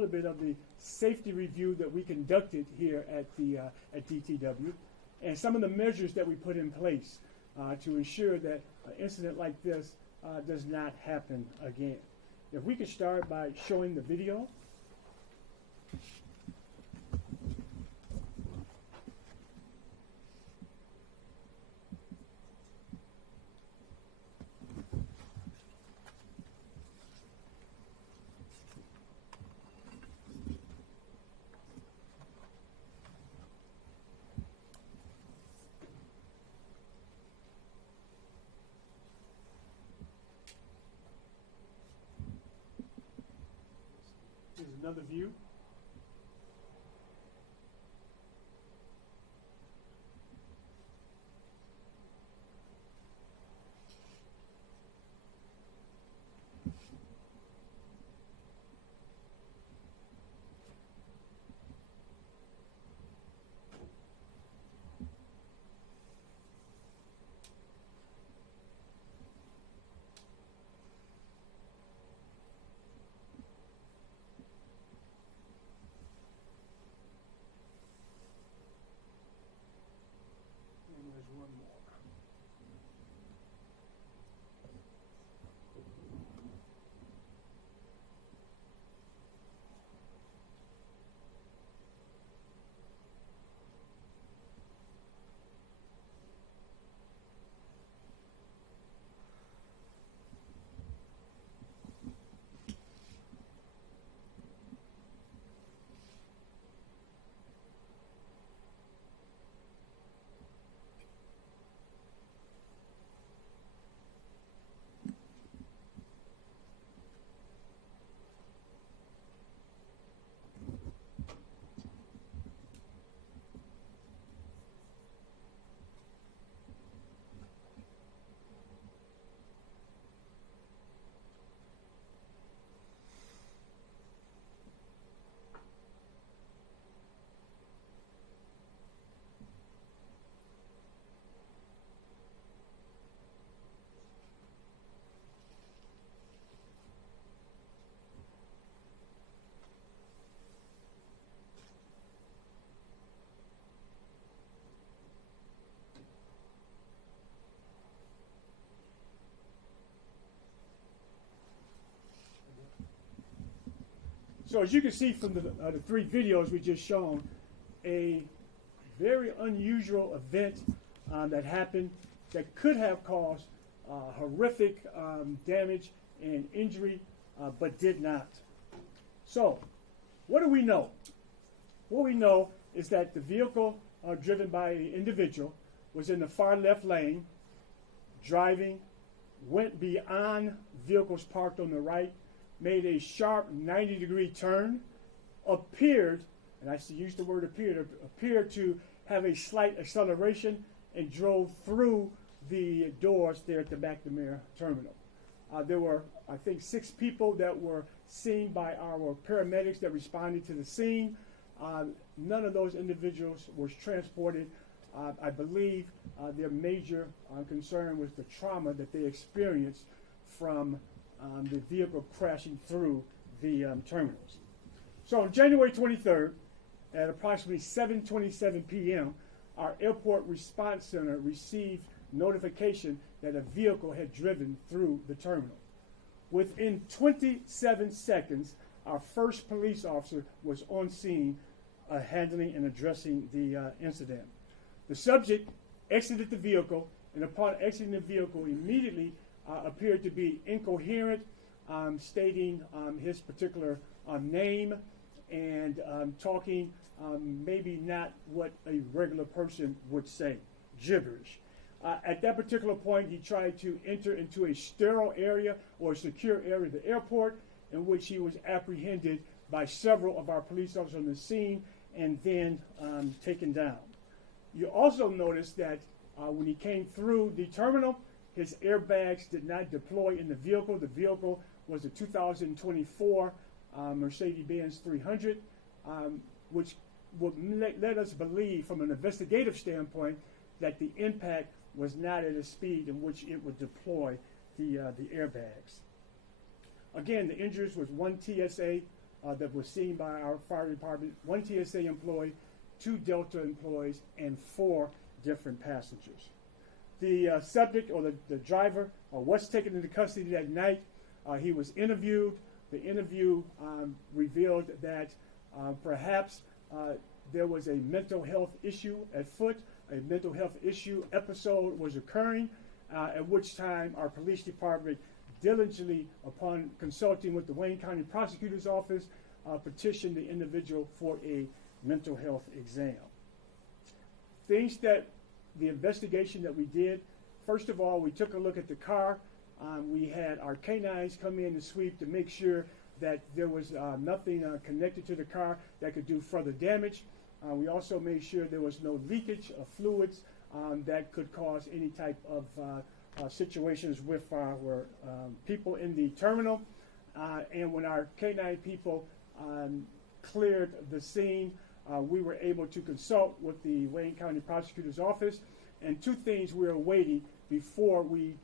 little bit of the safety review that we conducted here at DTW, and some of the measures that we put in place to ensure that an incident like this does not happen again. If we could start by showing the video. Here's another view. And there's one more. So as you can see from the three videos we just shown, a very unusual event that happened that could have caused horrific damage and injury, but did not. So what do we know? What we know is that the vehicle driven by an individual was in the far left lane, driving, went beyond vehicles parked on the right, made a sharp 90-degree turn, appeared, and I use the word appeared to have a slight acceleration and drove through the doors there at the McNamara terminal. There were, I think, 6 people that were seen by our paramedics that responded to the scene. None of those individuals was transported. I believe their major concern was the trauma that they experienced from the vehicle crashing through the terminals. So on January 23rd, at approximately 7:27 p.m., our airport response center received notification that a vehicle had driven through the terminal. Within 27 seconds, our first police officer was on scene handling and addressing the incident. The subject exited the vehicle, and upon exiting the vehicle, immediately appeared to be incoherent, stating his particular name and talking maybe not what a regular person would say, gibberish. At that particular point, he tried to enter into a sterile area or a secure area of the airport, in which he was apprehended by several of our police officers on the scene and then taken down. You also notice that when he came through the terminal, his airbags did not deploy in the vehicle. The vehicle was a 2024 Mercedes-Benz 300, which would let us believe from an investigative standpoint that the impact was not at a speed in which it would deploy the airbags. Again, the injuries was 1 TSA, that was seen by our fire department, 1 TSA employee, 2 Delta employees, and 4 different passengers. The subject, or the driver, was taken into custody that night. He was interviewed. The interview revealed that perhaps there was a mental health issue at foot. A mental health issue episode was occurring, at which time our police department diligently, upon consulting with the Wayne County Prosecutor's Office, petitioned the individual for a mental health exam. Things that the investigation that we did, first of all, we took a look at the car. We had our canines come in and sweep to make sure that there was nothing connected to the car that could do further damage. We also made sure there was no leakage of fluids that could cause any type of situations with our people in the terminal. And when our canine people cleared the scene, we were able to consult with the Wayne County Prosecutor's Office, and 2 things we were waiting before we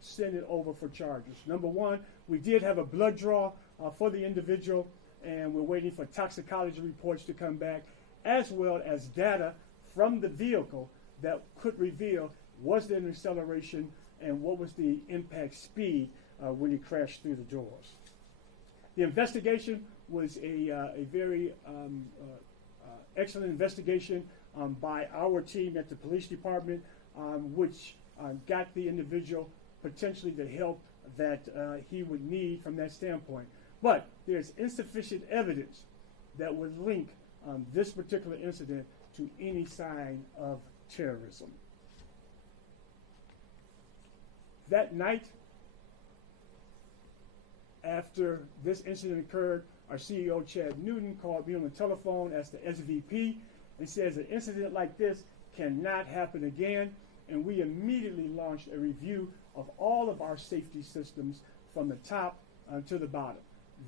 send it over for charges. Number 1, we did have a blood draw for the individual, and we're waiting for toxicology reports to come back, as well as data from the vehicle that could reveal was there an acceleration and what was the impact speed when he crashed through the doors. The investigation was a very excellent investigation by our team at the police department, which got the individual potentially the help that he would need from that standpoint. But there's insufficient evidence that would link this particular incident to any sign of terrorism. That night, after this incident occurred, our CEO, Chad Newton, called me on the telephone as the SVP and says an incident like this cannot happen again. And we immediately launched a review of all of our safety systems from the top to the bottom.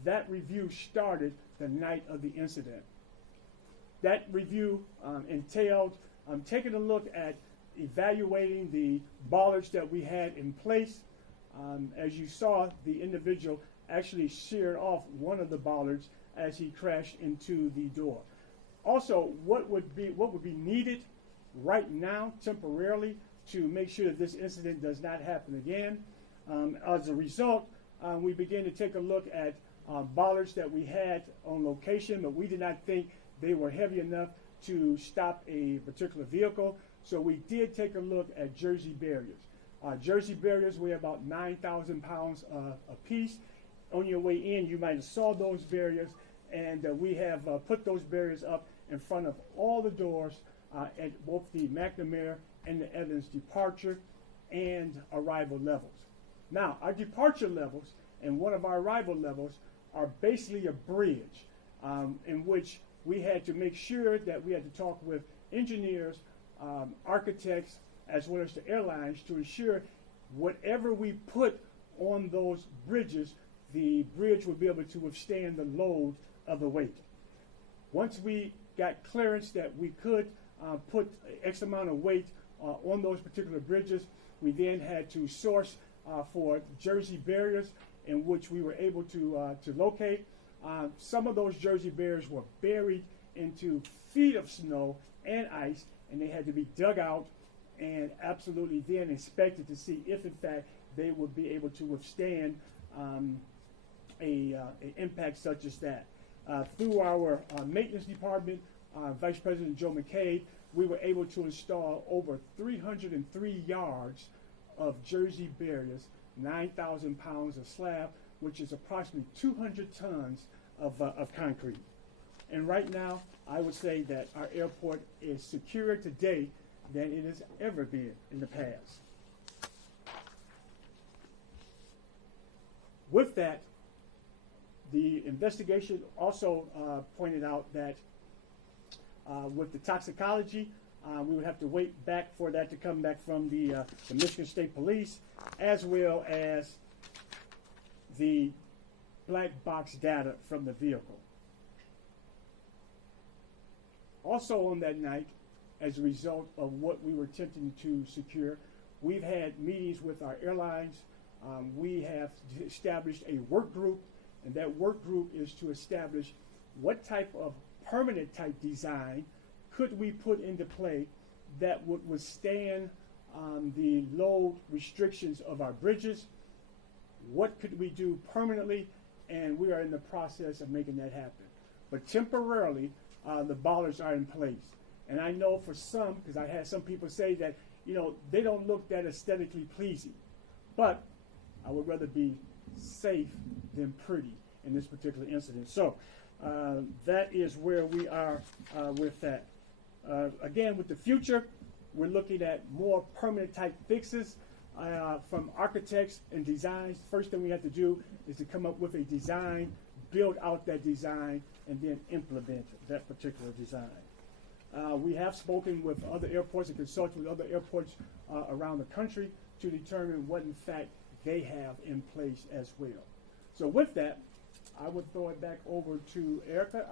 That review started the night of the incident. That review entailed taking a look at evaluating the bollards that we had in place. As you saw, the individual actually sheared off one of the bollards as he crashed into the door. Also, what would be needed right now temporarily to make sure that this incident does not happen again. As a result, we began to take a look at bollards that we had on location, but we did not think they were heavy enough to stop a particular vehicle. So we did take a look at Jersey barriers. Jersey barriers weigh about 9,000 pounds a piece. On your way in, you might have saw those barriers, and we have put those barriers up in front of all the doors at both the McNamara and the Evans departure and arrival levels. Now, our departure levels and one of our arrival levels are basically a bridge in which we had to make sure that we had to talk with engineers, architects, as well as the airlines to ensure whatever we put on those bridges, the bridge would be able to withstand the load of the weight. Once we got clearance that we could put X amount of weight on those particular bridges, we then had to source for Jersey barriers in which we were able to locate. Some of those Jersey barriers were buried into feet of snow and ice, and they had to be dug out and absolutely then inspected to see if in fact they would be able to withstand an impact such as that. Through our maintenance department, Vice President Joe McCabe, we were able to install over 303 yards of Jersey barriers, 9,000 pounds of slab, which is approximately 200 tons of concrete. And right now, I would say that our airport is secure today than it has ever been in the past. With that, the investigation also pointed out that with the toxicology, we would have to wait back for that to come back from the Michigan State Police, as well as the black box data from the vehicle. Also on that night, as a result of what we were attempting to secure, we've had meetings with our airlines. We have established a work group and that work group is to establish what type of permanent type design could we put into play that would withstand the load restrictions of our bridges. What could we do permanently? And we are in the process of making that happen. But temporarily, the bollards are in place. And I know for some, because I had some people say that, you know, they don't look that aesthetically pleasing. But I would rather be safe than pretty in this particular incident. So that is where we are with that. Again, with the future, we're looking at more permanent type fixes from architects and designs. First thing we have to do is to come up with a design, build out that design, and then implement that particular design. We have spoken with other airports and consulted with other airports around the country to determine what in fact they have in place as well. So with that, I would throw it back over to Erica.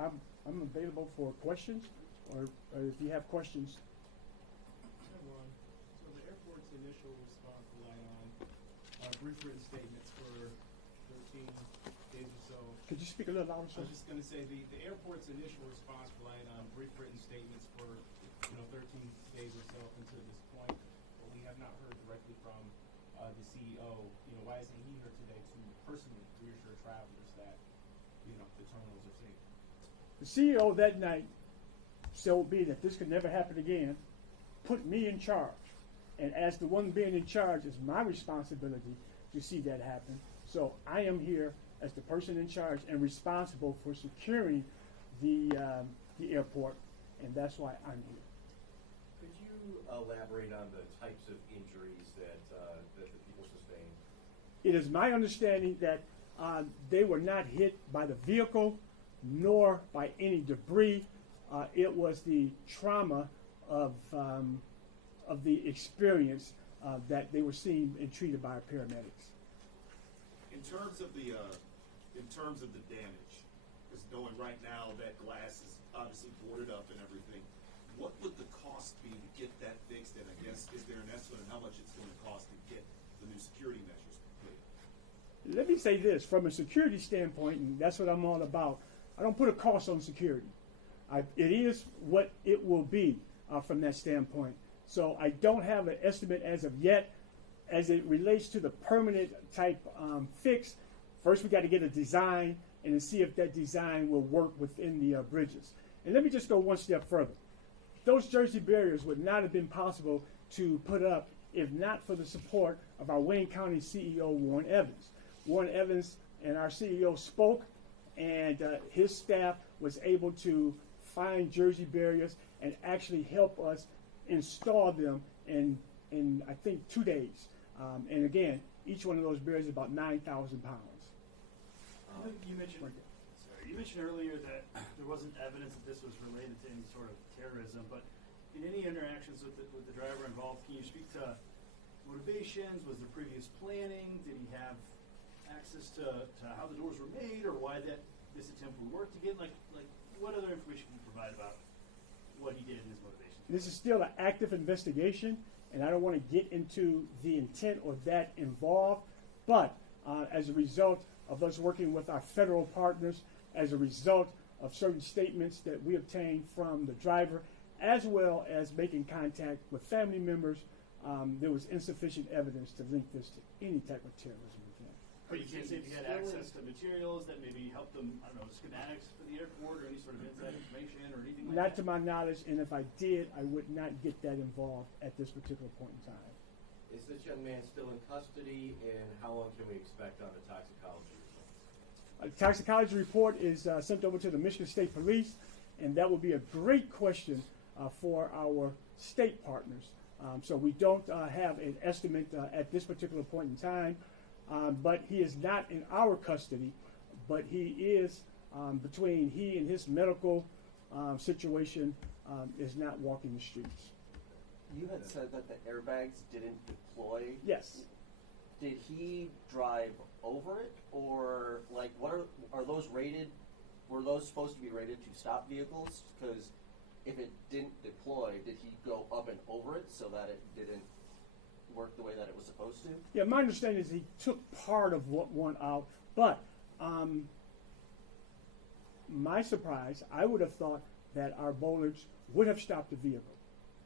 I'm available for questions, or if you have questions. Everyone, so the airport's initial response relied on brief written statements for 13 days or so. Could you speak a little louder, I sir? was just going to say the airport's initial response relied on brief written statements for 13 days or so up until this point, but we have not heard directly from the CEO. Why isn't he here today to personally reassure travelers that the terminals are safe? The CEO that night, so be that this could never happen again, put me in charge. And as the one being in charge, it's my responsibility to see that happen. So I am here as the person in charge and responsible for securing the airport, and that's why I'm here. Could you elaborate on the types of injuries that the people sustained? It is my understanding that they were not hit by the vehicle nor by any debris. It was the trauma of the experience that they were seen and treated by our paramedics. In terms of the damage, because knowing right now that glass is obviously boarded up and everything, what would the cost be to get that fixed? And I guess, is there an estimate on how much it's going to cost to get the new security measures complete? Let me say this, from a security standpoint, and that's what I'm all about, I don't put a cost on security. It is what it will be from that standpoint. So I don't have an estimate as of yet. As it relates to the permanent type fix, first we got to get a design and then see if that design will work within the bridges. And let me just go one step further. Those Jersey barriers would not have been possible to put up if not for the support of our Wayne County CEO, Warren Evans. Warren Evans and our CEO spoke, and his staff was able to find Jersey barriers and actually help us install them in I think 2 days. And again, each one of those barriers is about 9,000 pounds. You mentioned earlier that there wasn't evidence that this was related to any sort of terrorism, but in any interactions with the driver involved, can you speak to motivations? Was there previous planning? Did he have access to how the doors were made, or why this attempt would work to get like what other information can you provide about what he did and his motivations? This is still an active investigation, and I don't want to get into the intent or that involved, but as a result of us working with our federal partners, as a result of certain statements that we obtained from the driver, as well as making contact with family members, there was insufficient evidence to link this to any type of terrorism event. But you can't say if he had access to materials that maybe helped them, I don't know, schematics for the airport or any sort of inside information or anything like Not that? to my knowledge, and if I did, I would not get that involved at this particular point in time. Is this young man still in custody, and how long can we expect on the toxicology results? The toxicology report is sent over to the Michigan State Police, and that would be a great question for our state partners. So we don't have an estimate at this particular point in time, but he is not in our custody, but he is between he and his medical situation is not walking the streets. You had said that the airbags didn't deploy. Yes. Did he drive over it, or like what are those rated? Were those supposed to be rated to stop vehicles? Because if it didn't deploy, did he go up and over it so that it didn't work the way that it was supposed to? Yeah, my understanding is he took part of what went out, but my surprise, I would have thought that our bollards would have stopped the vehicle.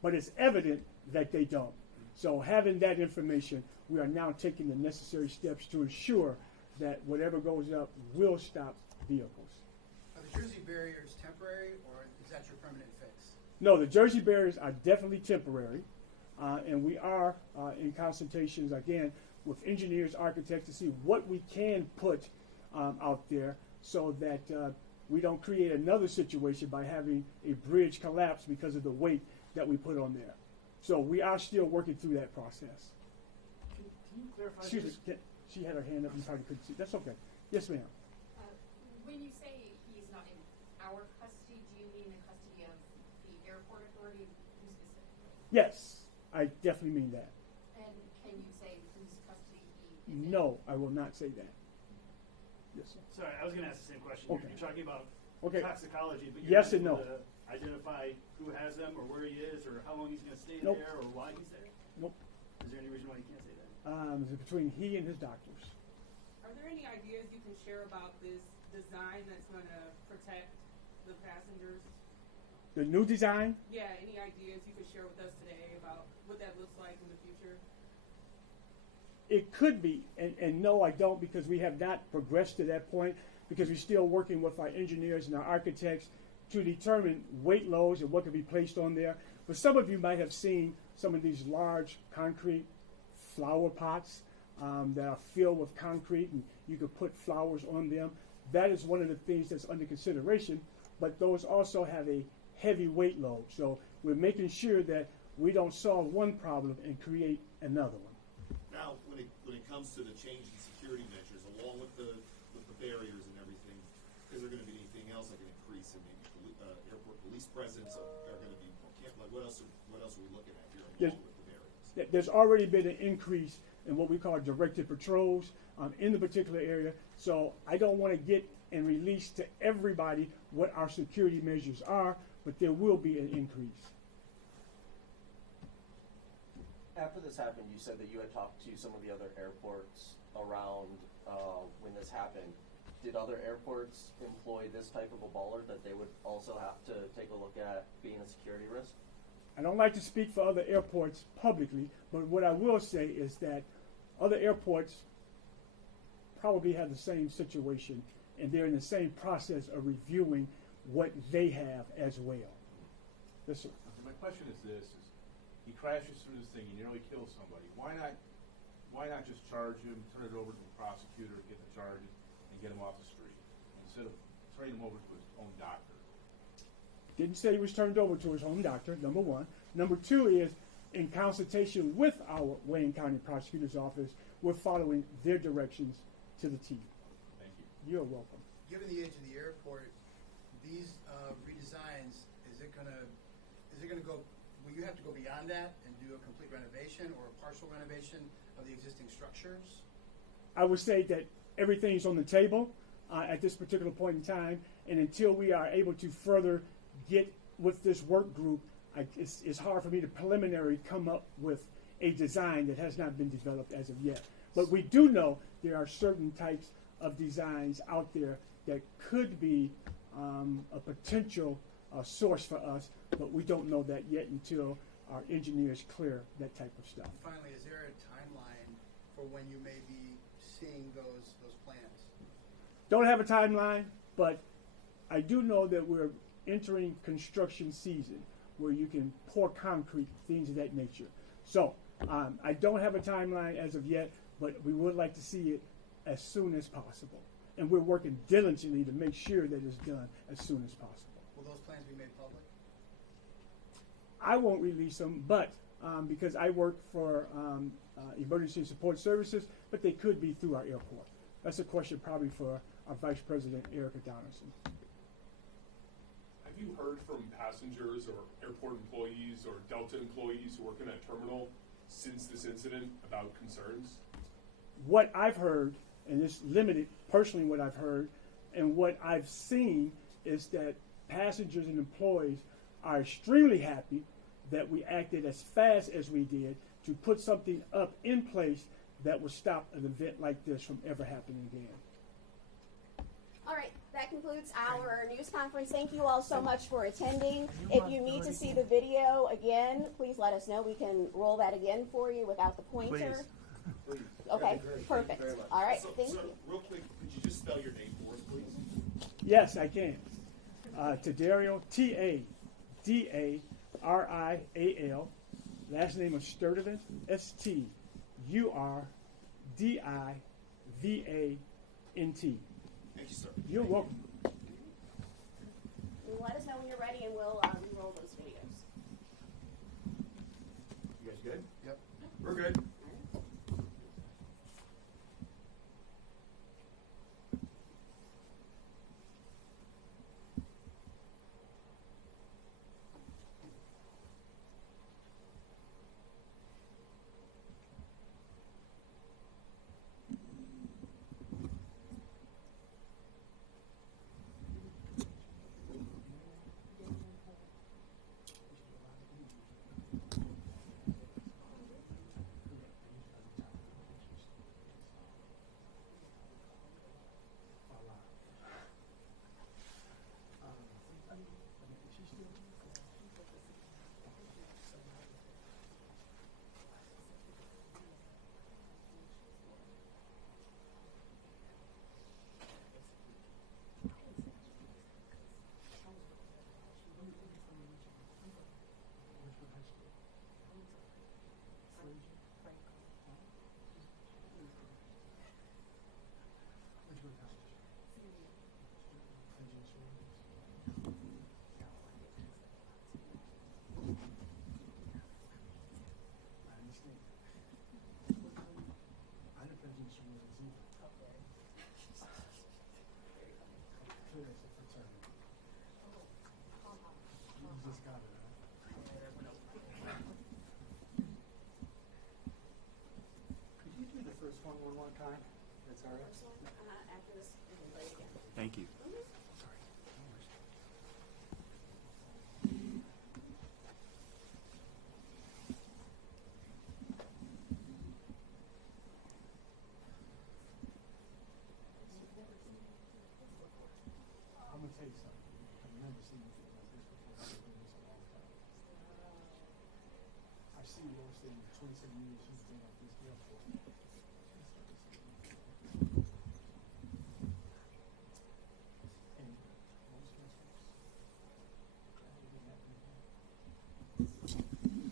But it's evident that they don't. So having that information, we are now taking the necessary steps to ensure that whatever goes up will stop vehicles. Are the Jersey barriers temporary, or is that your permanent fix? No, the Jersey barriers are definitely temporary, and we are in consultations again with engineers, architects to see what we can put out there so that we don't create another situation by having a bridge collapse because of the weight that we put on there. So we are still working through that process. Can you clarify? Excuse me, this? she had her hand up, you probably couldn't see. That's okay. Yes, ma'am. When you say he's not in our custody, do you mean the custody of the airport authority? Who specifically? Yes, I definitely mean that. And can you say whose custody he is in? No, I will not say that. Yes, sir. Sorry, I was going to ask the same question. Okay. You're talking about Okay. toxicology, but you're Yes not and able no. to identify who has them or where he is or how long he's going to stay Nope. there or why he's there? Nope. Is there any reason why you can't say that? It's between he and his doctors. Are there any ideas you can share about this design that's going to protect the passengers? The new design, Yeah, any ideas you can share with us today about what that looks like in the future? it could be, and no, I don't, because we have not progressed to that point, because we're still working with our engineers and our architects to determine weight loads and what can be placed on there. But some of you might have seen some of these large concrete flower pots that are filled with concrete, and you could put flowers on them. That is one of the things that's under consideration, but those also have a heavy weight load. So we're making sure that we don't solve one problem and create another one. Now, when it comes to the change in security measures, along with the barriers and everything, is there going to be anything else like an increase in maybe airport police presence? Are going to be more camp? Like what else are we looking at here Yes. along with the barriers? There's already been an increase in what we call directed patrols in the particular area. So I don't want to get and release to everybody what our security measures are, but there will be an increase. After this happened, you said that you had talked to some of the other airports around when this happened. Did other airports employ this type of a bollard that they would also have to take a look at being a security risk? I don't like to speak for other airports publicly, but what I will say is that other airports probably have the same situation, and they're in the same process of reviewing what they have as well. Yes, sir. My question is this: he crashes through this thing, he nearly kills somebody. Why not just charge him, turn it over to the prosecutor, get the charges, and get him off the street instead of turning him over to his own doctor? Didn't say he was turned over to his home doctor, number one. Number two is, in consultation with our Wayne County Prosecutor's Office, we're following their directions to the T. Thank you. You're welcome. Given the age of the airport, these redesigns, is it gonna go, will you have to go beyond that and do a complete renovation or a partial renovation of the existing structures? I would say that everything's on the table at this particular point in time, and until we are able to further get with this work group, it's hard for me to preliminary come up with a design that has not been developed as of yet. But we do know there are certain types of designs out there that could be a potential source for us, but we don't know that yet until our engineers clear that type of stuff. Finally, is there a timeline for when you may be seeing those plans? Don't have a timeline, but I do know that we're entering construction season where you can pour concrete, things of that nature. So I don't have a timeline as of yet, but we would like to see it as soon as possible. And we're working diligently to make sure that it's done as soon as possible. Will those plans be made public? I won't release them, but because I work for emergency support services, but they could be through our airport. That's a question probably for our Vice President, Erica Donaldson. Have you heard from passengers or airport employees or Delta employees who work in that terminal since this incident about concerns? What I've heard, and it's limited personally what I've heard, and what I've seen is that passengers and employees are extremely happy that we acted as fast as we did to put something up in place that would stop an event like this from ever happening again. All right, that concludes our news conference. Thank you all so much for attending. If you need to see the video again, please let us know. We can roll that again for you without the pointer. Please. Okay, That'd be great. perfect. Thank you very much. All right, So, thank sir, you. real quick, could you just spell your name for us, please? Yes, I can. Tadario, T-A-D-A-R-I-A-L. Last name is Sturdivant, S-T-U-R-D-I-V-A-N-T. Thank you, sir. You're welcome. Let us know when you're ready, and we'll roll those videos. You guys good? Yep. We're good. Could you do the first one more time? That's all right. After this, we can play again. Thank you. I'm gonna tell you something. I've never seen anything like this before. I've been doing this a long time. I've seen Laura stay in 27 years. She's been like this girl for. And most cancers, it didn't happen to me. It was nice meeting you.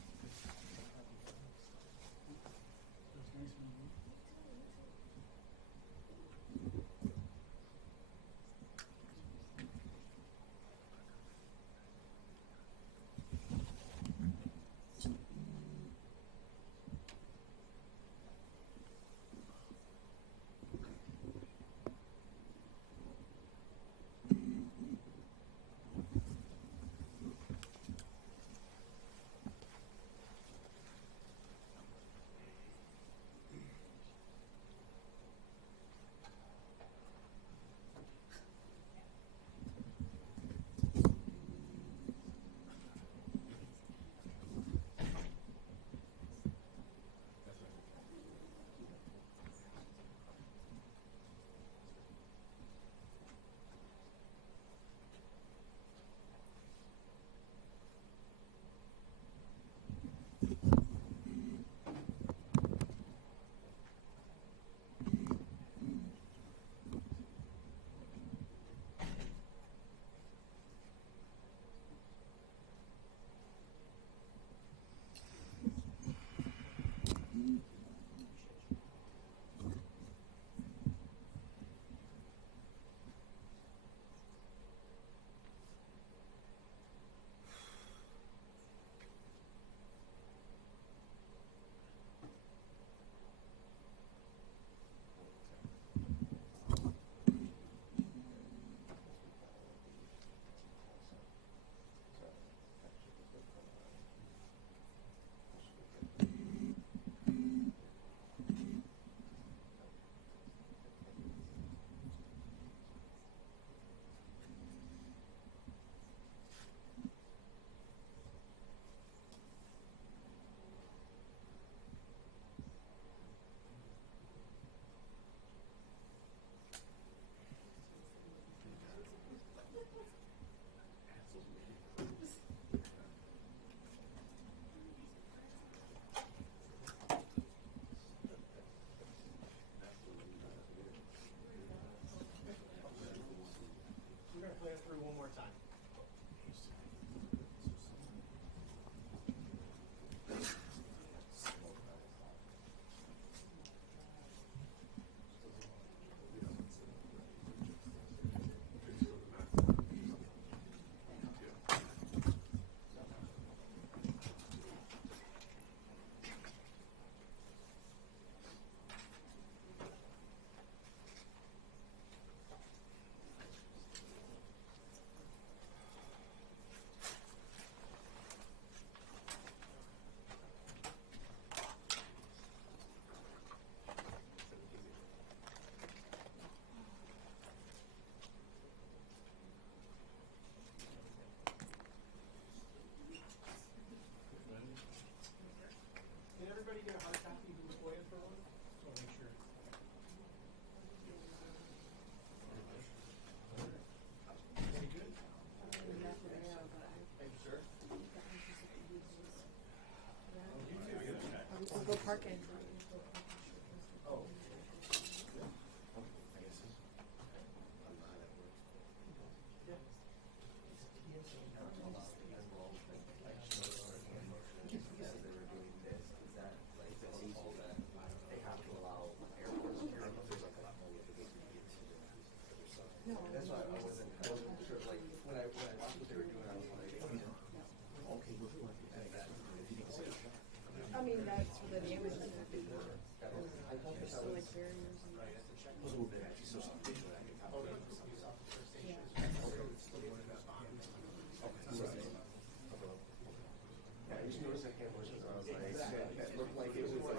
parking. That's why I wasn't sure. Like when I watched what they were doing, I was like, okay, I mean, that's the damage that would be. So like barriers and. yeah, I just noticed that camera was I was like, that looked like it was like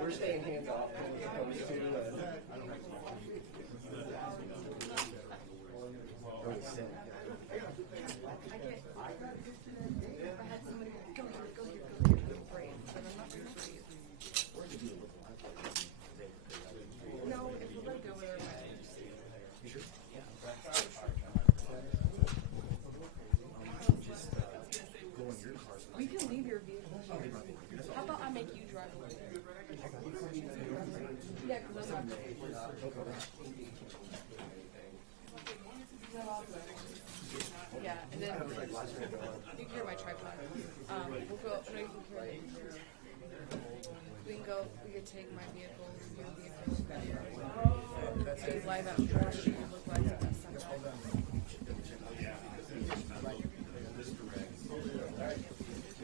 we're staying hands off when it comes to. No, if you let go with her, we can leave your vehicle. How about I make you drive away? Yeah, because I'm not. Yeah, and then you can carry my tripod. We'll go. No, you can carry it. We can go. We could take my vehicle, your vehicle. Do live at 4.